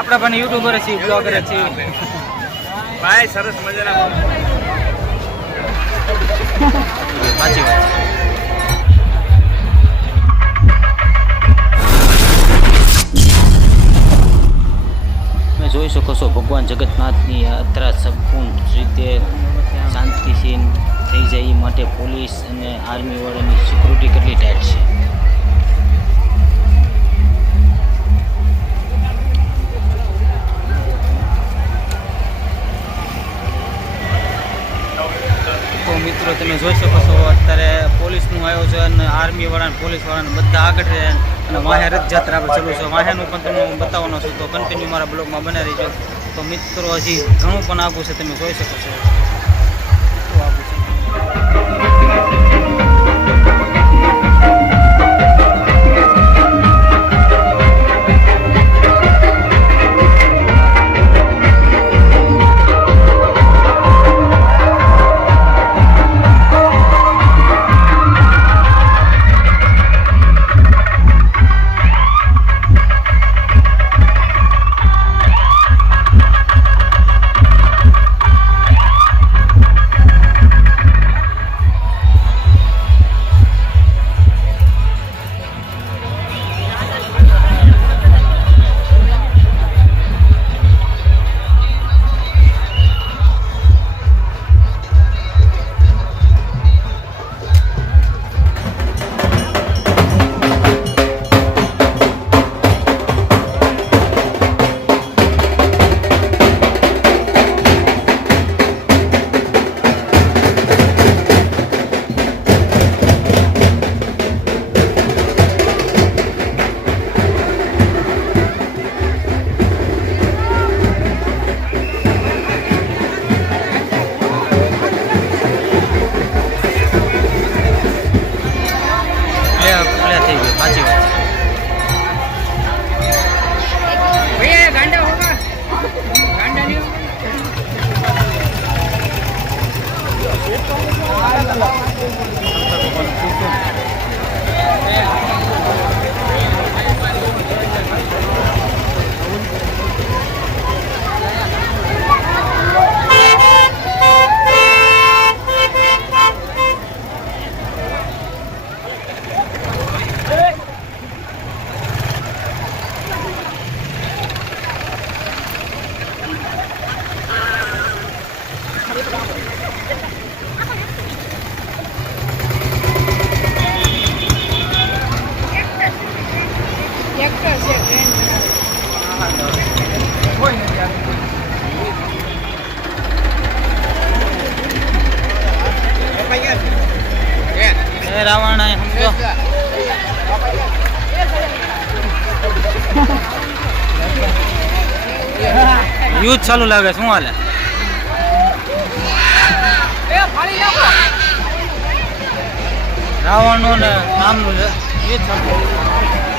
આપણા પણ યુટ્યુબર છીએ, બ્લોગર છીએ ભાઈ. સરસ મજાના સાચી વાત. તમે જોઈ શકો છો ભગવાન જગન્નાથની યાત્રા સંપૂર્ણ રીતે શાંતિથી થઈ જાય એ માટે પોલીસ અને આર્મી વાળાની સિક્યુરિટી કેટલી ટાઈટ છે. તો મિત્રો તમે જોઈ શકો છો અત્યારે પોલીસનું આયોજન, આર્મી વાળા, પોલીસ વાળાને બધા આગળ છે અને વાહે રથયાત્રા આપણે ચાલુ છે. વાહેનું પણ તમને હું બતાવવાનો છું, તો કન્ટિન્યુ મારા બ્લોગમાં બને રહીજો. તો મિત્રો હજી ઘણું પણ આગું છે, તમે જોઈ શકો છો કેટલું આગું છે. રાવણ સમજો યુદ્ધ ચાલુ લાગે શું હાલે? રાવણ નું ને નામનું છે યુદ્ધ ચાલુ.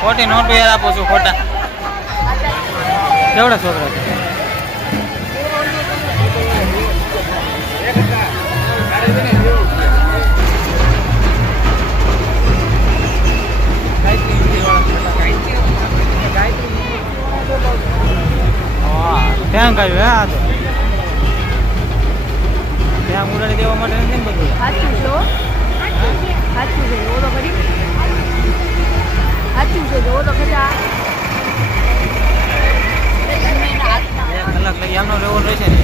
ખોટી નોટો યાર આપો છું, ખોટા કેવડા છોકરા છે. ત્યાં કહ્યું હા તો ત્યાં ઉડાડી દેવા માટે નથી ને બધું. સાચું છે, સાચું છે, જોવો તો ખરી, સાચું છે, જોવો તો ખરી. 1 કલાક લગી આમનો રહેવો રહેશે ને.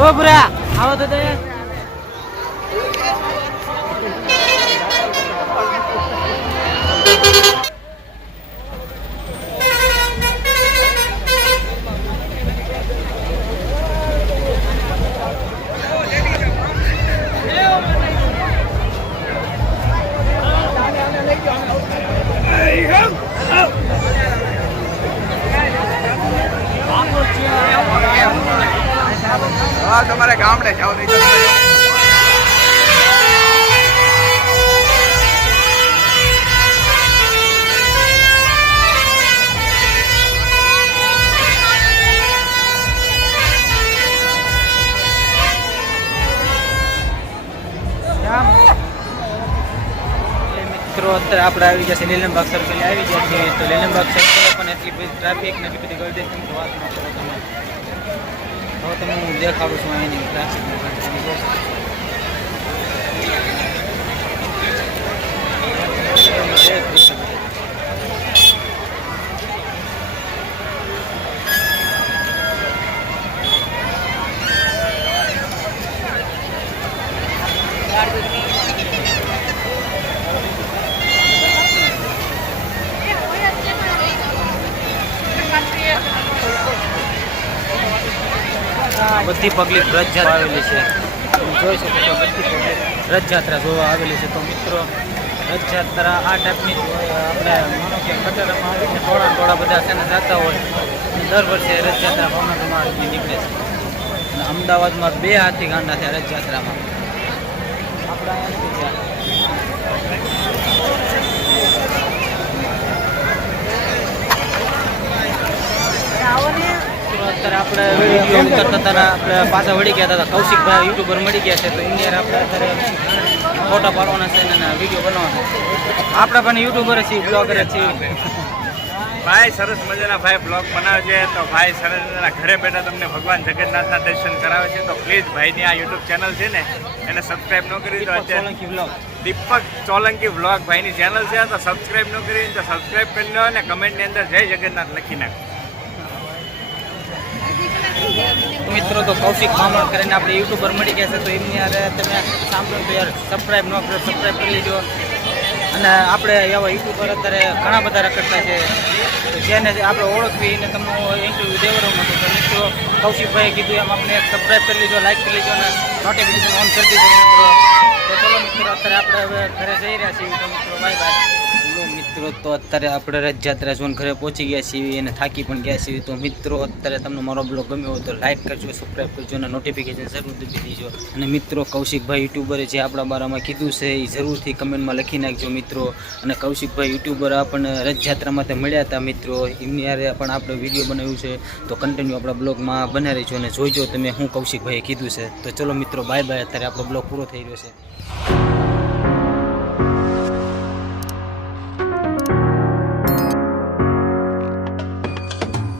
ઓ બુરા આવો તો દે. તમારે ગામડે જાવ નહીં. મિત્રો અત્યારે આપણે આવી ગયા છે લીલમબાગ સર્કલ આવી ગયા છીએ. તો લીલમબાગ સર્કલ પણ એટલી બધી ટ્રાફિક ને એટલી બધી ગળદી તમે તો વાત ન કરો તમે. હવે તમને હું દેખાડું છું અહીંની ટ્રાફિક. બધી પબ્લિક રથયાત્રા આવેલી છે. તમે જોઈ શકો છો બધી પબ્લિક રથયાત્રા જોવા આવેલી છે. તો મિત્રો રથયાત્રા આ ટાઈપની જ હોય. આપણે માનો કે કટરમાં આવીને ટોળા બધા છે ને જતા હોય. અને દર વર્ષે રથયાત્રા ભાવનગરમાં નીકળે છે. અને અમદાવાદમાં 2 હાથી ગાંડા છે રથયાત્રામાં. આપણા અત્યારે આપણે વિડીયો ઉતરતા હતા આપણે પાછા વળી ગયા હતા. કૌશિકભાઈ યુટ્યુબર મળી ગયા છે. તો એની યાર આપણે અત્યારે ફોટા પાડવાના છે અને વિડીયો બનાવવાના છે. આપણે પણ યુટ્યુબર છીએ, બ્લોગર છીએ. ભાઈ સરસ મજાના ભાઈ બ્લોગ બનાવે છે. તો ભાઈ સરસ મજાના ઘરે બેઠા તમને ભગવાન જગન્નાથના દર્શન કરાવે છે. તો પ્લીઝ ભાઈની આ યુટ્યુબ ચેનલ છે ને એને સબસ્ક્રાઈબ ન કરી તો અત્યારે સોલંકી બ્લોગ. દીપક સોલંકી બ્લોગ ભાઈની ચેનલ છે. તો સબસ્ક્રાઈબ ન કરી તો સબસ્ક્રાઈબ કરી લો અને કમેન્ટની અંદર જય જગન્નાથ લખી નાખો. મિત્રો તો કૌશિક મામણ કરીને આપણે યુટ્યુબર મળી ગયા છે. તો એમની યાર તમે સાંભળો તો યાર સબસ્ક્રાઈબ ન કરો, સબસ્ક્રાઈબ કરી લેજો. અને આપણે એવા યુટ્યુબર અત્યારે ઘણા બધા રખડતા છે. તો જેને આપણે ઓળખવી એને તમને ઇન્ટરવ્યૂ દેવાનો હતો. તો મિત્રો કૌશિકભાઈએ કીધું એમ આપણે એક સબસ્ક્રાઈબ કરી લેજો, લાઈક કરી લેજો અને નોટિફિકેશન ઓન કરી દેજો મિત્રો. તો ચલો મિત્રો અત્યારે આપણે હવે ઘરે જઈ રહ્યા છીએ. તો મિત્રો બાય બાય. મિત્રો તો અત્યારે આપણે રથયાત્રા જોઈને ઘરે પહોંચી ગયા છીએ અને થાકી પણ ગયા છીએ. તો મિત્રો અત્યારે તમને મારો બ્લોગ ગમ્યો હોય તો લાઈક કરજો, સબસ્ક્રાઈબ કરજો અને નોટિફિકેશન જરૂર દબાવી દેજો. અને મિત્રો કૌશિકભાઈ યુટ્યુબરે જે આપણા બારામાં કીધું છે એ જરૂરથી કમેન્ટમાં લખી નાખજો મિત્રો. અને કૌશિકભાઈ યુટ્યુબર આપણને રથયાત્રામાં તે મળ્યા હતા મિત્રો. એમની યારે પણ આપણે વિડીયો બનાવ્યું છે. તો કન્ટિન્યુ આપણા બ્લોગમાં બના રહીજો અને જોઈજો તમે હું કૌશિકભાઈએ કીધું છે. તો ચલો મિત્રો બાય બાય. અત્યારે આપણો બ્લોગ પૂરો થઈ રહ્યો છે.